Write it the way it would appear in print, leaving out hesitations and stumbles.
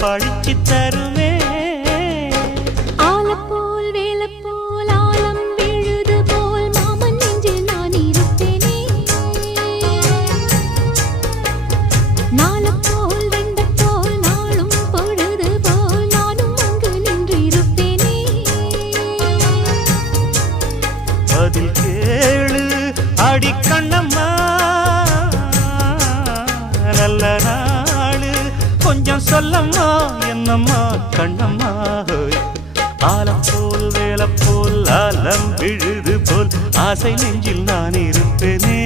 பழிச்சு தருவே ஆலப்போல் வேலப்போல் ஆலம் விழுது போல் மாமன் நெஞ்சில் நான் இருப்பேனே நாலப்போல் வெண்டப்போல் நாளும் பொழுது போல் நானும் அங்கு நின்று இருப்பேனே பதில் கேளு அடி கண்ணம்மா நல்ல நாளு கொஞ்சம் சொல்லம்மா என்னம்மா கண்ணம்மா ஆலப்போல் வேலப்போல் ஆலம் விழுது போல் ஆசை நெஞ்சில் நான் இருப்பேனே